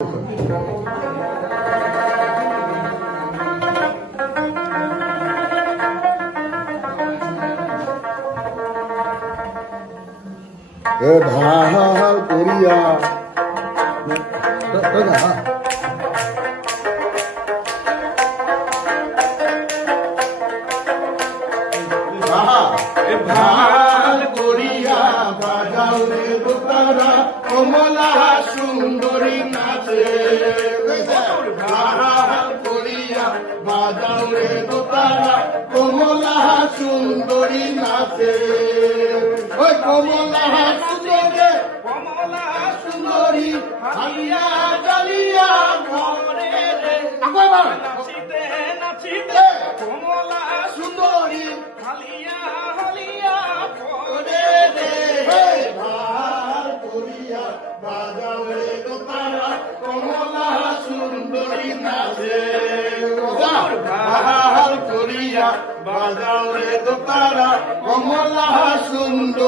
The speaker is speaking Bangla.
ঢাল করিয়া ঢাল করিয়া বাজাও রে দোতারা কমলা সুন্দরী নাচে। ঢাল করিয়া বাজাও রে দোতারা কমলা সুন্দরী নাচে। ওই কমলা সুন্দরী কমলা সুন্দরী হালিয়া জ্বালিয়া ঘরে রে নাচিতে নাচিতে কমলা সুন্দরী হালিয়া হালিয়া ঘরে রে। ঢাল করিয়া বাজাও রে দোতারা কমলা সুন্দরী নাচে। ঢাল করিয়া বাজাও রে দোতারা কমলা সুন্দরী